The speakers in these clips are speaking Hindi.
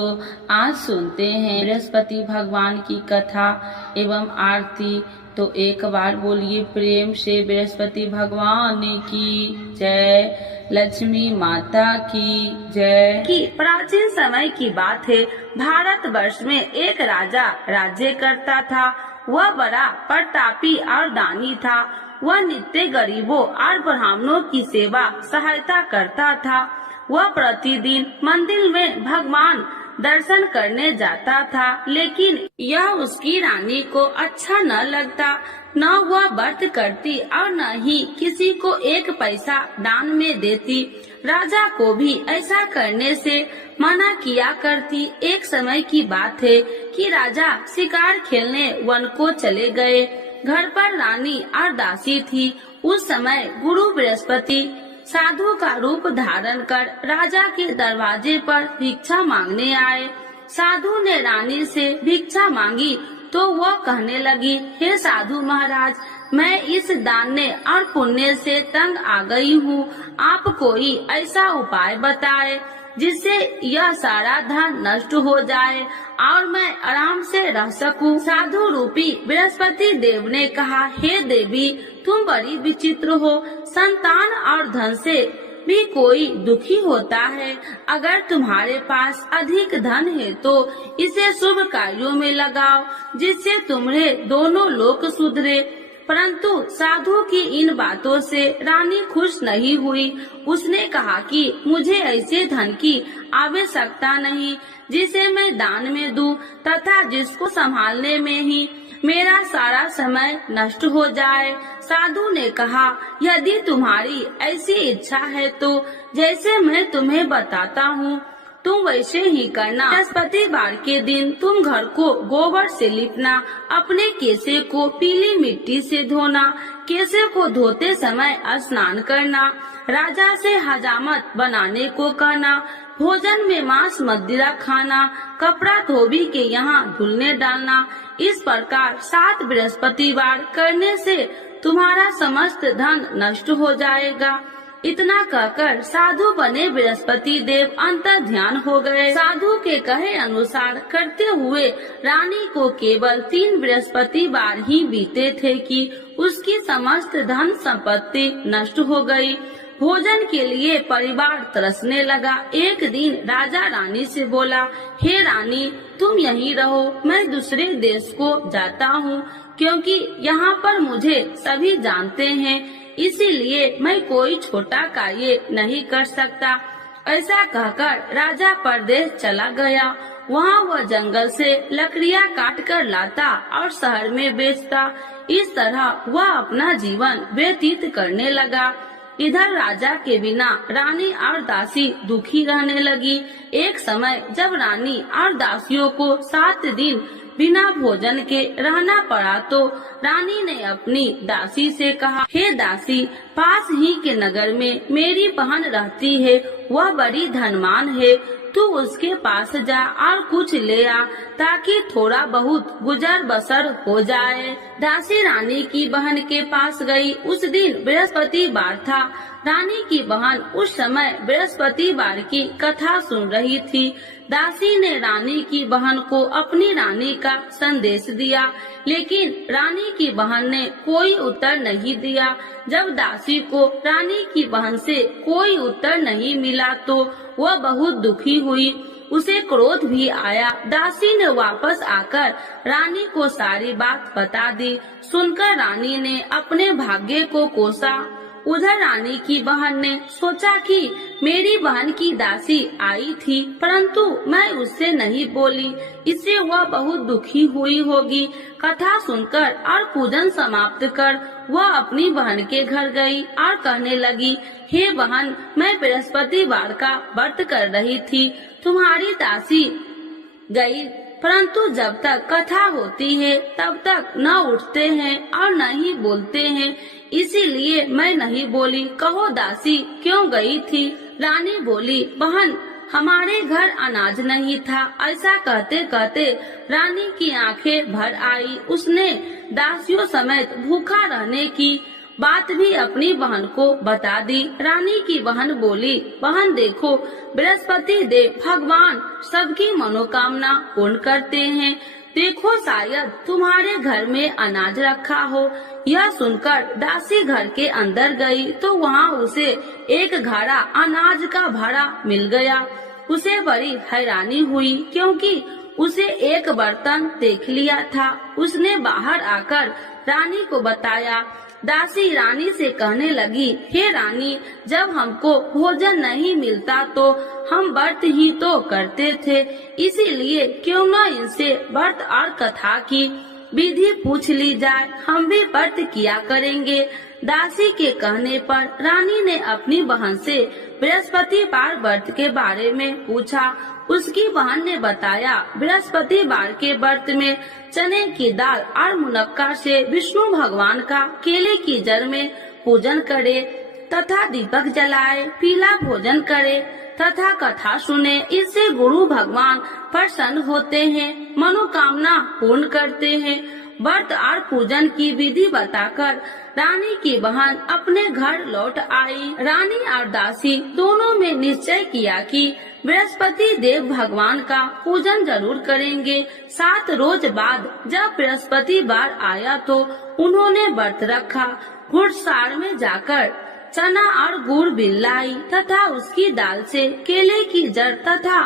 तो आज सुनते हैं बृहस्पति भगवान की कथा एवं आरती। तो एक बार बोलिए प्रेम से बृहस्पति भगवान की जय, लक्ष्मी माता की जय। कि प्राचीन समय की बात है, भारतवर्ष में एक राजा राज्य करता था। वह बड़ा प्रतापी और दानी था। वह नित्य गरीबों और ब्राह्मणों की सेवा सहायता करता था। वह प्रतिदिन मंदिर में भगवान दर्शन करने जाता था, लेकिन यह उसकी रानी को अच्छा न लगता। न वह व्रत करती और न ही किसी को एक पैसा दान में देती। राजा को भी ऐसा करने से मना किया करती। एक समय की बात है कि राजा शिकार खेलने वन को चले गए। घर पर रानी और दासी थी। उस समय गुरु बृहस्पति साधु का रूप धारण कर राजा के दरवाजे पर भिक्षा मांगने आए। साधु ने रानी से भिक्षा मांगी तो वह कहने लगी, हे साधु महाराज, मैं इस दान और पुण्य से तंग आ गई हूँ। आप कोई ऐसा उपाय बताए जिससे यह सारा धन नष्ट हो जाए और मैं आराम से रह सकूं। साधु रूपी बृहस्पति देव ने कहा, हे देवी, तुम बड़ी विचित्र हो। संतान और धन से भी कोई दुखी होता है। अगर तुम्हारे पास अधिक धन है तो इसे शुभ कार्यों में लगाओ, जिससे तुम्हारे दोनों लोक सुधरे। परंतु साधु की इन बातों से रानी खुश नहीं हुई। उसने कहा कि मुझे ऐसे धन की आवश्यकता नहीं जिसे मैं दान में दूं तथा जिसको संभालने में ही मेरा सारा समय नष्ट हो जाए। साधु ने कहा, यदि तुम्हारी ऐसी इच्छा है तो जैसे मैं तुम्हें बताता हूँ तुम वैसे ही करना। बृहस्पतिवार के दिन तुम घर को गोबर से लिपना, अपने केसे को पीली मिट्टी से धोना, केसे को धोते समय स्नान करना, राजा से हजामत बनाने को कहना, भोजन में मांस मदिरा खाना, कपड़ा धोबी के यहाँ धुलने डालना। इस प्रकार 7 बृहस्पतिवार करने से तुम्हारा समस्त धन नष्ट हो जाएगा। इतना कहकर साधु बने बृहस्पति देव अंतर ध्यान हो गए। साधु के कहे अनुसार करते हुए रानी को केवल 3 बृहस्पतिवार ही बीते थे कि उसकी समस्त धन संपत्ति नष्ट हो गई। भोजन के लिए परिवार तरसने लगा। एक दिन राजा रानी से बोला, हे रानी, तुम यहीं रहो, मैं दूसरे देश को जाता हूँ, क्योंकि यहाँ पर मुझे सभी जानते हैं, इसीलिए मैं कोई छोटा कार्य नहीं कर सकता। ऐसा कहकर राजा परदेश चला गया। वहाँ वह जंगल से लकड़ियाँ काट कर लाता और शहर में बेचता। इस तरह वह अपना जीवन व्यतीत करने लगा। इधर राजा के बिना रानी और दासी दुखी रहने लगी। एक समय जब रानी और दासियों को 7 दिन बिना भोजन के रहना पड़ा तो रानी ने अपनी दासी से कहा, हे दासी, पास ही के नगर में मेरी बहन रहती है, वह बड़ी धनवान है, तू उसके पास जा और कुछ ले आ ताकि थोड़ा बहुत गुजर बसर हो जाए। दासी रानी की बहन के पास गई। उस दिन बृहस्पतिवार था। रानी की बहन उस समय बृहस्पतिवार की कथा सुन रही थी। दासी ने रानी की बहन को अपनी रानी का संदेश दिया, लेकिन रानी की बहन ने कोई उत्तर नहीं दिया। जब दासी को रानी की बहन से कोई उत्तर नहीं मिला तो वह बहुत दुखी हुई। उसे क्रोध भी आया। दासी ने वापस आकर रानी को सारी बात बता दी। सुनकर रानी ने अपने भाग्य को कोसा। उधर रानी की बहन ने सोचा कि मेरी बहन की दासी आई थी, परंतु मैं उससे नहीं बोली, इससे वह बहुत दुखी हुई होगी। कथा सुनकर और पूजन समाप्त कर वह अपनी बहन के घर गई और कहने लगी, हे बहन, मैं बृहस्पतिवार का व्रत कर रही थी, तुम्हारी दासी गई, परंतु जब तक कथा होती है तब तक न उठते हैं और न ही बोलते हैं, इसीलिए मैं नहीं बोली। कहो दासी क्यों गई थी? रानी बोली, बहन, हमारे घर अनाज नहीं था। ऐसा कहते कहते रानी की आंखें भर आई। उसने दासियों समेत भूखा रहने की बात भी अपनी बहन को बता दी। रानी की बहन बोली, बहन देखो, बृहस्पति देव भगवान सबकी मनोकामना पूर्ण करते हैं। देखो शायद तुम्हारे घर में अनाज रखा हो। यह सुनकर दासी घर के अंदर गई तो वहाँ उसे एक घड़ा अनाज का भरा मिल गया। उसे बड़ी हैरानी हुई क्योंकि उसे एक बर्तन देख लिया था। उसने बाहर आकर रानी को बताया। दासी रानी से कहने लगी, हे रानी, जब हमको भोजन नहीं मिलता तो हम व्रत ही तो करते थे, इसीलिए क्यों न इनसे व्रत और कथा की विधि पूछ ली जाए, हम भी व्रत किया करेंगे। दासी के कहने पर रानी ने अपनी बहन से बृहस्पतिवार व्रत के बारे में पूछा। उसकी बहन ने बताया, बृहस्पतिवार के व्रत में चने की दाल और मुनक्का से विष्णु भगवान का केले की जड़ में पूजन करे तथा दीपक जलाए, पीला भोजन करे तथा कथा सुने। इससे गुरु भगवान प्रसन्न होते हैं, मनोकामना पूर्ण करते हैं। व्रत और पूजन की विधि बताकर रानी की बहन अपने घर लौट आई। रानी और दासी दोनों में निश्चय किया कि बृहस्पति देव भगवान का पूजन जरूर करेंगे। 7 रोज बाद जब बृहस्पतिवार आया तो उन्होंने व्रत रखा। घुड़सार में जाकर चना और गुड़ बिन लाई तथा उसकी दाल से केले की जड़ तथा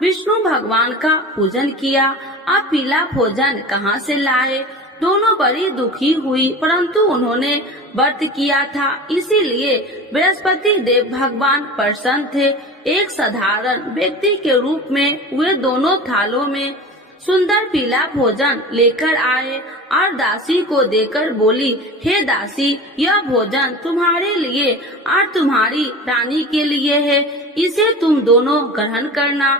विष्णु भगवान का पूजन किया। अब पीला भोजन कहाँ से लाए? दोनों बड़ी दुखी हुई, परंतु उन्होंने व्रत किया था, इसीलिए बृहस्पति देव भगवान प्रसन्न थे। एक साधारण व्यक्ति के रूप में वे दोनों थालों में सुंदर पीला भोजन लेकर आए और दासी को देकर बोली, हे दासी, यह भोजन तुम्हारे लिए और तुम्हारी रानी के लिए है, इसे तुम दोनों ग्रहण करना।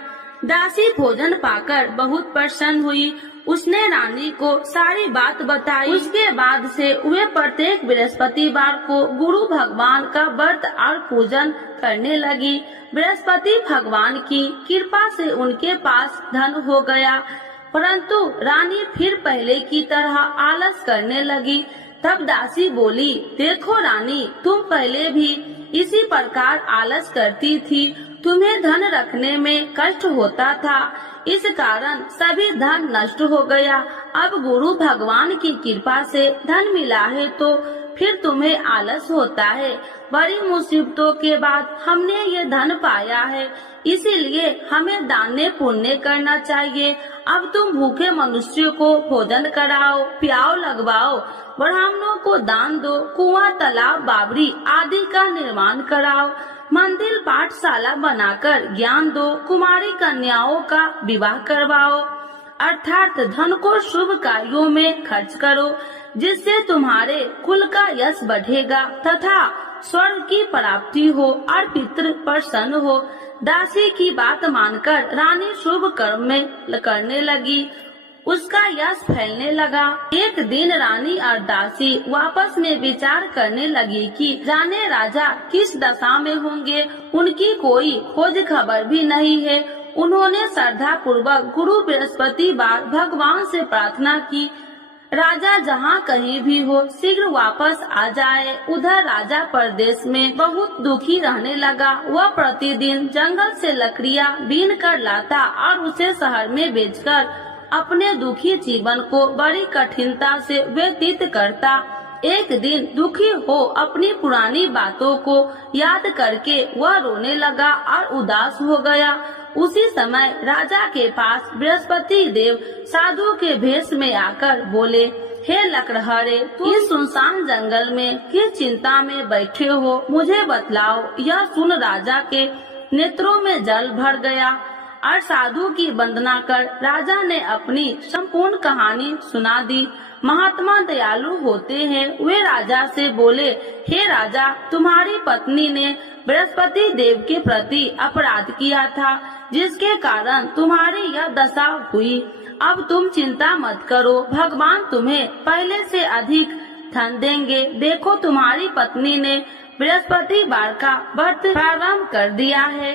दासी भोजन पाकर बहुत प्रसन्न हुई। उसने रानी को सारी बात बताई। उसके बाद से वे प्रत्येक बृहस्पतिवार को गुरु भगवान का व्रत और पूजन करने लगी। बृहस्पति भगवान की कृपा से उनके पास धन हो गया, परंतु रानी फिर पहले की तरह आलस करने लगी। तब दासी बोली, देखो रानी, तुम पहले भी इसी प्रकार आलस करती थी, तुम्हें धन रखने में कष्ट होता था, इस कारण सभी धन नष्ट हो गया। अब गुरु भगवान की कृपा से धन मिला है तो फिर तुम्हें आलस होता है। बड़ी मुसीबतों के बाद हमने ये धन पाया है, इसीलिए हमें दान पुण्य करना चाहिए। अब तुम भूखे मनुष्य को भोजन कराओ, प्याव लगवाओ, ब्राह्मणों को दान दो, कुआं, तालाब, बावड़ी आदि का निर्माण कराओ, मंदिर, पाठशाला बनाकर ज्ञान दो, कुमारी कन्याओं का विवाह करवाओ, अर्थात धन को शुभ कार्यों में खर्च करो, जिससे तुम्हारे कुल का यश बढ़ेगा तथा स्वर्ग की प्राप्ति हो और पितृ प्रसन्न हो। दासी की बात मानकर रानी शुभ कर्म में करने लगी, उसका यश फैलने लगा। एक दिन रानी और दासी आपस में विचार करने लगी कि जाने राजा किस दशा में होंगे, उनकी कोई खोज खबर भी नहीं है। उन्होंने श्रद्धा पूर्वक गुरु बृहस्पतिवार भगवान से प्रार्थना की, राजा जहाँ कहीं भी हो शीघ्र वापस आ जाए। उधर राजा परदेश में बहुत दुखी रहने लगा। वह प्रतिदिन जंगल से लकड़ियाँ बीन कर लाता और उसे शहर में बेचकर अपने दुखी जीवन को बड़ी कठिनता से व्यतीत करता। एक दिन दुखी हो अपनी पुरानी बातों को याद करके वह रोने लगा और उदास हो गया। उसी समय राजा के पास बृहस्पति देव साधु के भेष में आकर बोले, हे लकड़हारे, तुम इस सुनसान जंगल में किस चिंता में बैठे हो, मुझे बतलाओ। यह सुन राजा के नेत्रों में जल भर गया और साधु की वंदना कर राजा ने अपनी संपूर्ण कहानी सुना दी। महात्मा दयालु होते हैं। वे राजा से बोले, हे राजा, तुम्हारी पत्नी ने बृहस्पति देव के प्रति अपराध किया था, जिसके कारण तुम्हारी यह दशा हुई। अब तुम चिंता मत करो, भगवान तुम्हें पहले से अधिक धन देंगे। देखो, तुम्हारी पत्नी ने बृहस्पतिवार का व्रत प्रारंभ कर दिया है।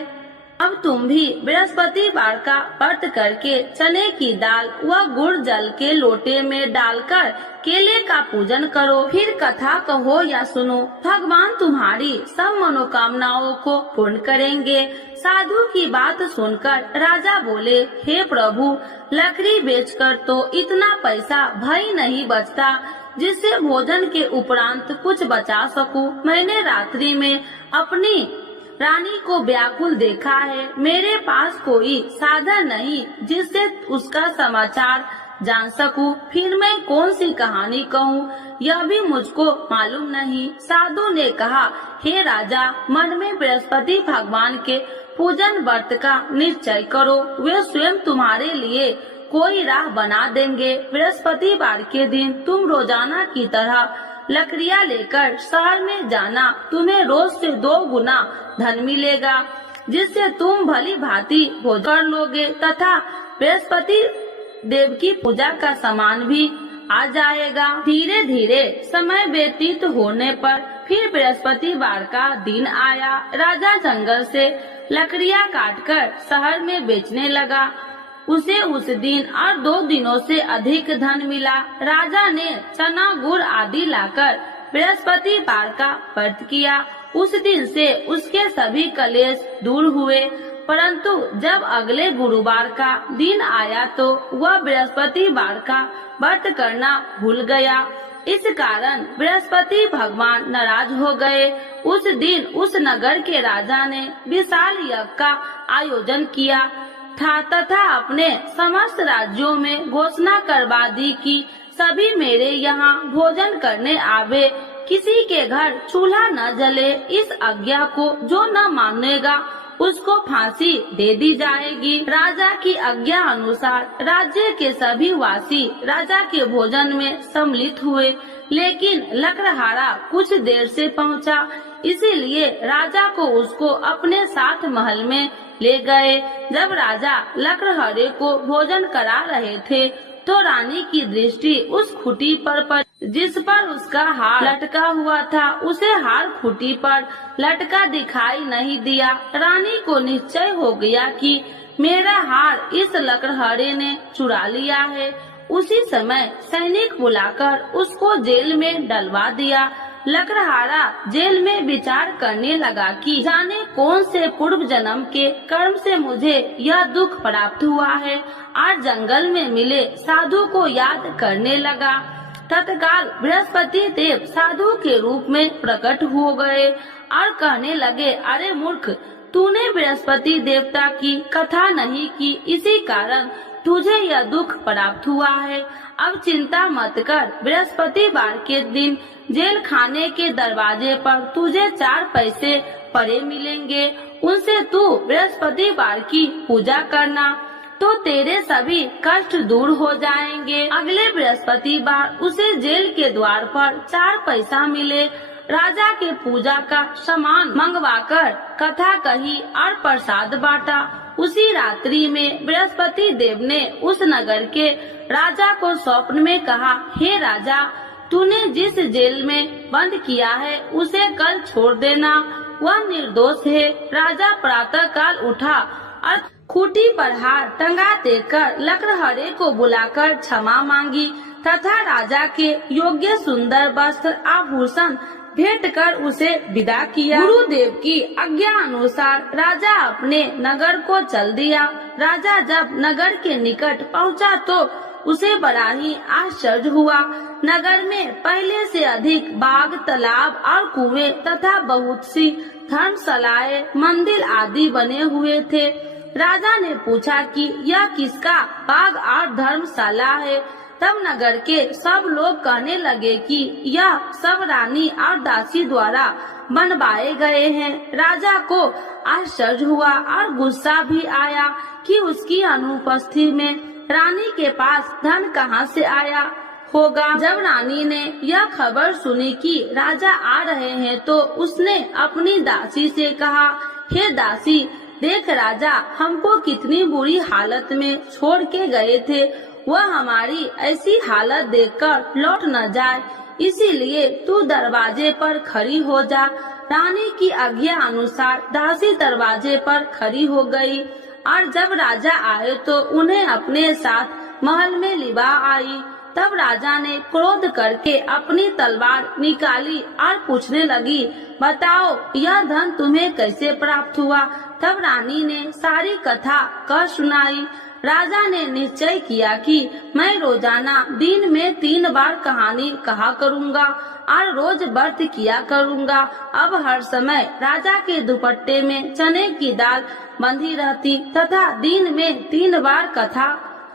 अब तुम भी बृहस्पतिवार का व्रत करके चने की दाल व गुड़ जल के लोटे में डालकर केले का पूजन करो। फिर कथा कहो या सुनो, भगवान तुम्हारी सब मनोकामनाओं को पूर्ण करेंगे। साधु की बात सुनकर राजा बोले, हे प्रभु, लकड़ी बेचकर तो इतना पैसा भई नहीं बचता जिससे भोजन के उपरांत कुछ बचा सकूं। मैंने रात्रि में अपनी रानी को व्याकुल देखा है। मेरे पास कोई साधन नहीं जिससे उसका समाचार जान सकूं। फिर मैं कौन सी कहानी कहूँ, यह भी मुझको मालूम नहीं। साधु ने कहा, हे राजा, मन में बृहस्पति भगवान के पूजन व्रत का निश्चय करो, वे स्वयं तुम्हारे लिए कोई राह बना देंगे। बृहस्पतिवार के दिन तुम रोजाना की तरह लकड़ियाँ लेकर शहर में जाना। तुम्हें रोज से 2 गुना धन मिलेगा, जिससे तुम भली भांति भोजन कर लोगे तथा बृहस्पति देव की पूजा का सामान भी आ जाएगा। धीरे धीरे समय व्यतीत होने पर फिर बृहस्पतिवार का दिन आया। राजा जंगल से लकड़ियाँ काटकर शहर में बेचने लगा। उसे उस दिन और 2 दिनों से अधिक धन मिला। राजा ने चना गुड़ आदि लाकर बृहस्पतिवार का व्रत किया। उस दिन से उसके सभी कलेश दूर हुए। परंतु जब अगले गुरुवार का दिन आया तो वह बृहस्पतिवार का व्रत करना भूल गया। इस कारण बृहस्पति भगवान नाराज हो गए। उस दिन उस नगर के राजा ने विशाल यज्ञ का आयोजन किया था तथा अपने समस्त राज्यों में घोषणा करवा दी कि सभी मेरे यहाँ भोजन करने आवे, किसी के घर चूल्हा न जले। इस आज्ञा को जो न मानेगा उसको फांसी दे दी जाएगी। राजा की आज्ञा अनुसार राज्य के सभी वासी राजा के भोजन में सम्मिलित हुए, लेकिन लकड़हारा कुछ देर से पहुंचा, इसीलिए राजा को उसको अपने साथ महल में ले गए। जब राजा लकड़हारे को भोजन करा रहे थे तो रानी की दृष्टि उस खूंटी पर पड़ी जिस पर उसका हार लटका हुआ था। उसे हार खूंटी पर लटका दिखाई नहीं दिया। रानी को निश्चय हो गया कि मेरा हार इस लकड़हारे ने चुरा लिया है। उसी समय सैनिक बुलाकर उसको जेल में डलवा दिया। लकड़हारा जेल में विचार करने लगा कि जाने कौन से पूर्व जन्म के कर्म से मुझे यह दुख प्राप्त हुआ है, और जंगल में मिले साधु को याद करने लगा। तत्काल बृहस्पति देव साधु के रूप में प्रकट हो गए और कहने लगे, अरे मूर्ख, तूने बृहस्पति देवता की कथा नहीं की, इसी कारण तुझे यह दुख प्राप्त हुआ है। अब चिंता मत कर, बृहस्पतिवार के दिन जेल खाने के दरवाजे पर तुझे 4 पैसे पड़े मिलेंगे। उनसे तू बृहस्पतिवार की पूजा करना तो तेरे सभी कष्ट दूर हो जाएंगे। अगले बृहस्पतिवार उसे जेल के द्वार पर 4 पैसा मिले। राजा के पूजा का सामान मंगवाकर कथा कही और प्रसाद बांटा। उसी रात्रि में बृहस्पति देव ने उस नगर के राजा को स्वप्न में कहा, हे राजा, तूने जिस जेल में बंद किया है उसे कल छोड़ देना, वह निर्दोष है। राजा प्रातः काल उठा और खूंटी पर हार टंगा देकर लकड़हारे को बुलाकर क्षमा मांगी तथा राजा के योग्य सुंदर वस्त्र आभूषण भेंट कर उसे विदा किया। गुरुदेव की आज्ञा अनुसार राजा अपने नगर को चल दिया। राजा जब नगर के निकट पहुंचा तो उसे बड़ा ही आश्चर्य हुआ। नगर में पहले से अधिक बाग, तालाब और कुएं तथा बहुत सी धर्मशालाएं, मंदिर आदि बने हुए थे। राजा ने पूछा कि यह किसका बाग और धर्मशाला है। तब नगर के सब लोग कहने लगे कि यह सब रानी और दासी द्वारा बनवाए गए हैं। राजा को आश्चर्य हुआ और गुस्सा भी आया कि उसकी अनुपस्थिति में रानी के पास धन कहां से आया होगा। जब रानी ने यह खबर सुनी कि राजा आ रहे हैं तो उसने अपनी दासी से कहा, हे दासी, देख राजा हमको कितनी बुरी हालत में छोड़ के गए थे, वह हमारी ऐसी हालत देखकर लौट न जाए, इसीलिए तू दरवाजे पर खड़ी हो जा। रानी की आज्ञा अनुसार दासी दरवाजे पर खड़ी हो गई और जब राजा आए तो उन्हें अपने साथ महल में लिवा आई। तब राजा ने क्रोध करके अपनी तलवार निकाली और पूछने लगी, बताओ यह धन तुम्हें कैसे प्राप्त हुआ। तब रानी ने सारी कथा कह सुनाई। राजा ने निश्चय किया कि मैं रोजाना दिन में 3 बार कहानी कहा करूँगा और रोज व्रत किया करूँगा। अब हर समय राजा के दुपट्टे में चने की दाल बंधी रहती तथा दिन में 3 बार कथा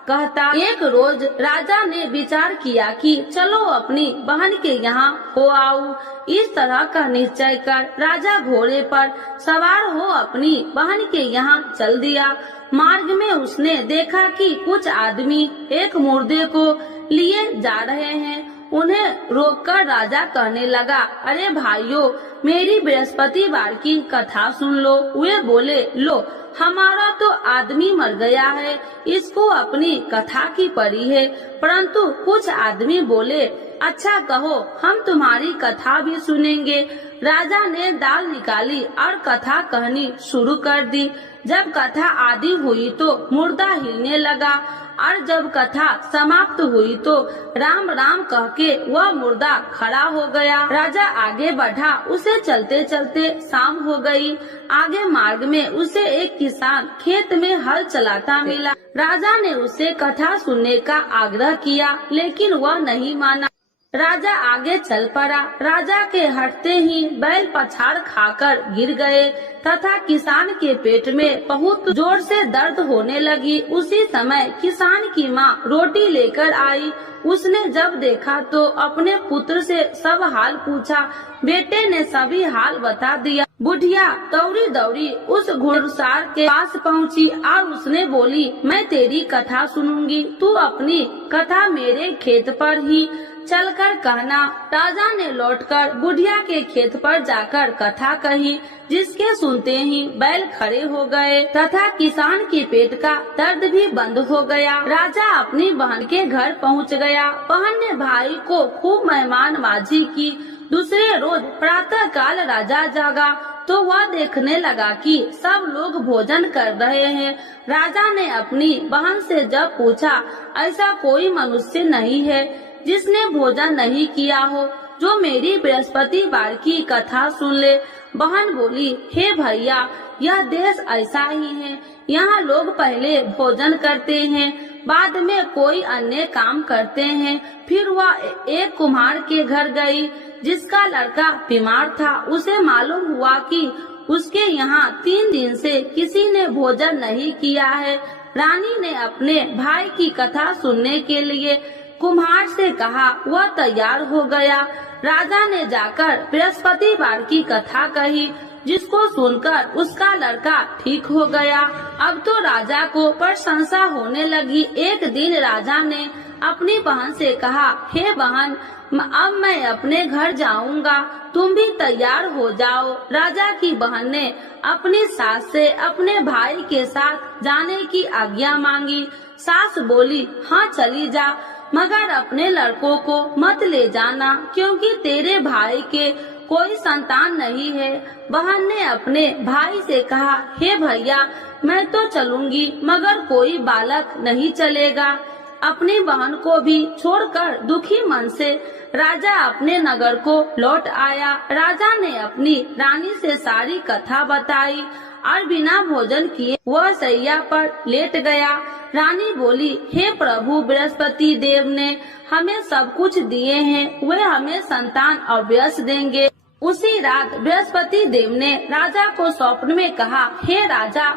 कहता। एक रोज राजा ने विचार किया कि चलो अपनी बहन के यहाँ हो आऊं। इस तरह का निश्चय कर राजा घोड़े पर सवार हो अपनी बहन के यहाँ चल दिया। मार्ग में उसने देखा कि कुछ आदमी एक मुर्दे को लिए जा रहे हैं। उन्हें रोककर राजा कहने लगा, अरे भाइयों, मेरी बृहस्पतिवार की कथा सुन लो। वे बोले, लो हमारा तो आदमी मर गया है, इसको अपनी कथा की पड़ी है। परंतु कुछ आदमी बोले, अच्छा कहो, हम तुम्हारी कथा भी सुनेंगे। राजा ने दाल निकाली और कथा कहनी शुरू कर दी। जब कथा आदि हुई तो मुर्दा हिलने लगा और जब कथा समाप्त हुई तो राम राम कह के वह मुर्दा खड़ा हो गया। राजा आगे बढ़ा, उसे चलते चलते शाम हो गई। आगे मार्ग में उसे एक किसान खेत में हल चलाता मिला। राजा ने उसे कथा सुनने का आग्रह किया, लेकिन वह नहीं माना। राजा आगे चल पड़ा। राजा के हटते ही बैल पछाड़ खाकर गिर गए तथा किसान के पेट में बहुत जोर से दर्द होने लगी। उसी समय किसान की माँ रोटी लेकर आई। उसने जब देखा तो अपने पुत्र से सब हाल पूछा। बेटे ने सभी हाल बता दिया। बुढ़िया दौड़ी दौड़ी उस घुड़सवार के पास पहुँची और उसने बोली, मैं तेरी कथा सुनूंगी, तू अपनी कथा मेरे खेत पर ही चलकर कहना। राजा ने लौटकर बुढ़िया के खेत पर जाकर कथा कही, जिसके सुनते ही बैल खड़े हो गए तथा किसान के पेट का दर्द भी बंद हो गया। राजा अपनी बहन के घर पहुंच गया। बहन ने भाई को खूब मेहमानबाजी की। दूसरे रोज प्रातः काल राजा जागा तो वह देखने लगा कि सब लोग भोजन कर रहे हैं। राजा ने अपनी बहन से जब पूछा, ऐसा कोई मनुष्य नहीं है जिसने भोजन नहीं किया हो, जो मेरी बृहस्पतिवार की कथा सुन ले। बहन बोली, हे भैया, यह देश ऐसा ही है। यहाँ लोग पहले भोजन करते हैं, बाद में कोई अन्य काम करते हैं। फिर वह एक कुम्हार के घर गई, जिसका लड़का बीमार था। उसे मालूम हुआ कि उसके यहाँ 3 दिन से किसी ने भोजन नहीं किया है। रानी ने अपने भाई की कथा सुनने के लिए कुम्हार से कहा। वह तैयार हो गया। राजा ने जाकर बृहस्पतिवार की कथा कही, जिसको सुनकर उसका लड़का ठीक हो गया। अब तो राजा को प्रशंसा होने लगी। एक दिन राजा ने अपनी बहन से कहा, हे बहन, अब मैं अपने घर जाऊंगा, तुम भी तैयार हो जाओ। राजा की बहन ने अपनी सास से अपने भाई के साथ जाने की आज्ञा मांगी। सास बोली, हाँ चली जा, मगर अपने लड़कों को मत ले जाना, क्योंकि तेरे भाई के कोई संतान नहीं है। बहन ने अपने भाई से कहा, हे भैया, मैं तो चलूंगी, मगर कोई बालक नहीं चलेगा। अपनी बहन को भी छोड़कर दुखी मन से राजा अपने नगर को लौट आया। राजा ने अपनी रानी से सारी कथा बताई और बिना भोजन किए वह सैया पर लेट गया। रानी बोली, हे प्रभु, बृहस्पति देव ने हमें सब कुछ दिए हैं, वे हमें संतान और व्यस देंगे। उसी रात बृहस्पति देव ने राजा को स्वप्न में कहा, हे राजा,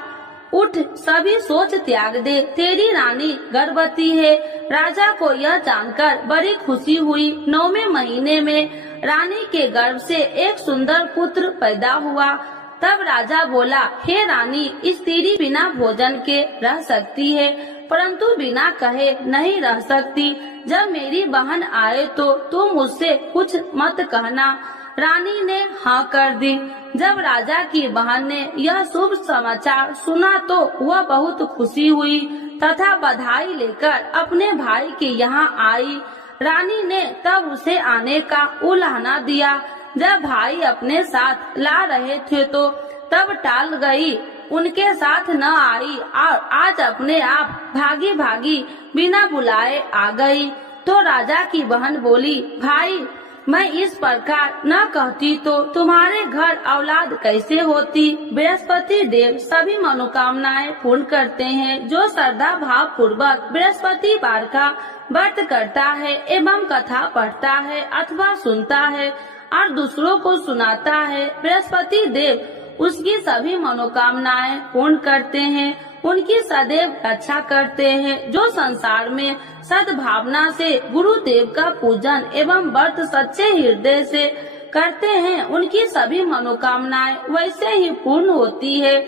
उठ, सभी सोच त्याग दे, तेरी रानी गर्भवती है। राजा को यह जानकर बड़ी खुशी हुई। 9वें महीने में रानी के गर्भ से एक सुंदर पुत्र पैदा हुआ। तब राजा बोला, हे रानी, स्त्री बिना भोजन के रह सकती है, परंतु बिना कहे नहीं रह सकती। जब मेरी बहन आए तो तुम मुझसे कुछ मत कहना। रानी ने हाँ कर दी। जब राजा की बहन ने यह शुभ समाचार सुना तो वह बहुत खुशी हुई तथा बधाई लेकर अपने भाई के यहाँ आई। रानी ने तब उसे आने का उलाहना दिया। जब भाई अपने साथ ला रहे थे तो तब टाल गई, उनके साथ न आई और आज अपने आप भागी भागी बिना बुलाए आ गई। तो राजा की बहन बोली, भाई मैं इस प्रकार न कहती तो तुम्हारे घर औलाद कैसे होती। बृहस्पति देव सभी मनोकामनाएं पूर्ण करते हैं। जो श्रद्धा भाव पूर्वक बृहस्पतिवार का व्रत करता है एवं कथा पढ़ता है अथवा सुनता है और दूसरों को सुनाता है, बृहस्पति देव उसकी सभी मनोकामनाएं पूर्ण करते हैं, उनकी सदैव रक्षा करते हैं। जो संसार में सद्भावना से गुरुदेव का पूजन एवं व्रत सच्चे हृदय से करते हैं, उनकी सभी मनोकामनाएं वैसे ही पूर्ण होती है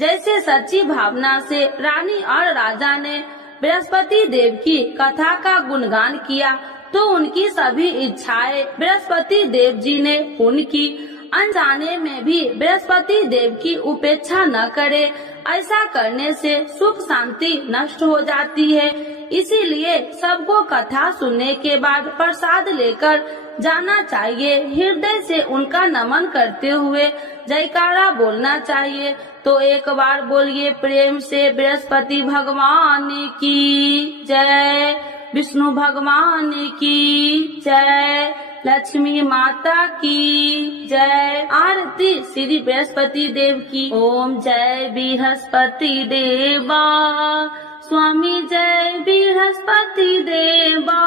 जैसे सच्ची भावना से रानी और राजा ने बृहस्पति देव की कथा का गुणगान किया तो उनकी सभी इच्छाएं बृहस्पति देव जी ने पूर्ण की। अनजाने में भी बृहस्पति देव की उपेक्षा न करे, ऐसा करने से सुख शांति नष्ट हो जाती है। इसीलिए सबको कथा सुनने के बाद प्रसाद लेकर जाना चाहिए। हृदय से उनका नमन करते हुए जयकारा बोलना चाहिए। तो एक बार बोलिए प्रेम से, बृहस्पति भगवान की जय, विष्णु भगवान की जय, लक्ष्मी माता की जय। आरती श्री बृहस्पति देव की। ओम जय बृहस्पति देवा, स्वामी जय बृहस्पति देवा,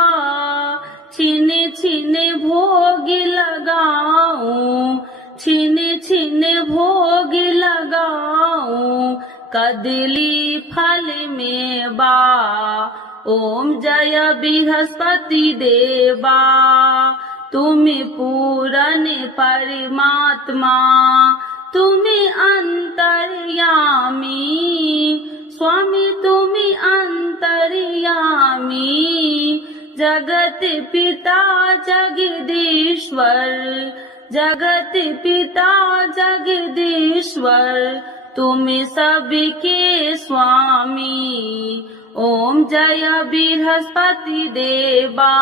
छीने छीने भोग लगाऊं, छीने छीने भोग लगाऊं, कदली फल में बा। ओम जय बृहस्पति देवा, तुम्हें पूरन परमात्मा, तुम्हें अंतर्यामी, स्वामी तुम्हें अंतर्यामी, जगत पिता जगदीश्वर, जगत पिता जगदीश्वर, तुम सबके स्वामी। ओम जय बृहस्पति देवा,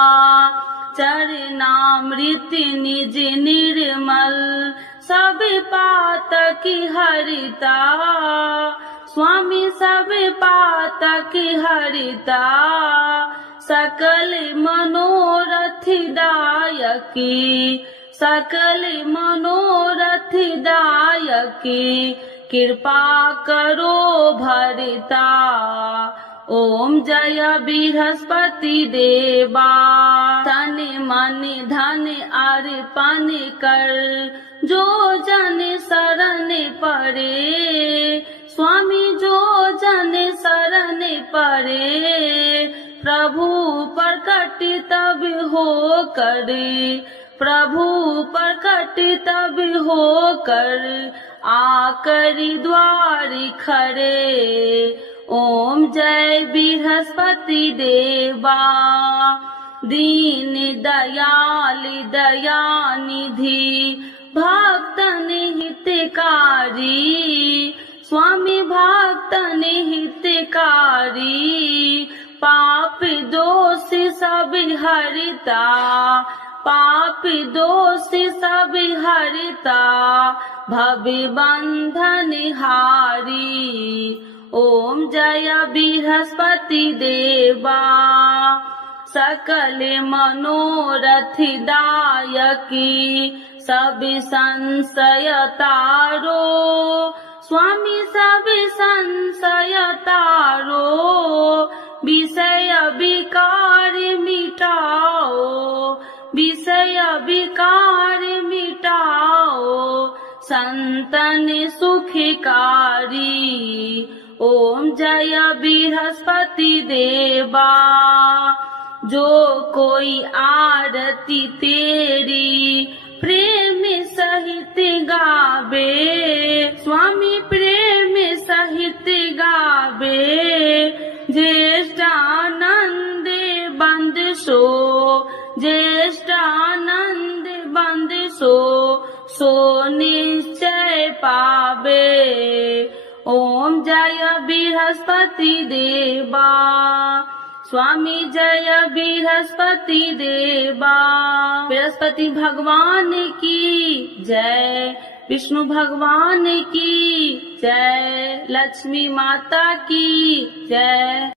चरणामृत निज निर्मल, सब पातक हरिता, स्वामी सब पातक हरिता, सकल मनोरथ दायकी, सकल मनोरथ दायकी, कृपा करो भरता। ओम जय बृहस्पति देवा, तन मन धन अर्पण कर, जो जन शरण पड़े, स्वामी जो जन शरण पड़े, प्रभु प्रकट तब हो करे, प्रभु प्रकट तब हो कर, आकर द्वार खड़े। ओम जय बृहस्पति देवा, दीन दयाल दयानिधि, भक्तन हितकारी, स्वामी भक्तन हितकारी, पाप दोष सब हरिता, पाप दोष सब हरिता, भव बंधन हारी। ओम जय बृहस्पति देवा, सकल मनोरथ दायकी, सब संशय तारो, स्वामी सब संशय तारो, विषय विकार मिटाओ, विषय विकार मिटाओ, संतन सुखकारी। ओम जय बृहस्पति देवा, जो कोई आरती तेरी प्रेम सहित गावे, स्वामी प्रेम सहित गावे, ज्येष्ठानंद बंद सो, ज्येष्ठानंद बंद सो, सो निश्चय पावे। ओम जय बृहस्पति देवा, स्वामी जय बृहस्पति देवा। बृहस्पति भगवान की जय, विष्णु भगवान की जय, लक्ष्मी माता की जय।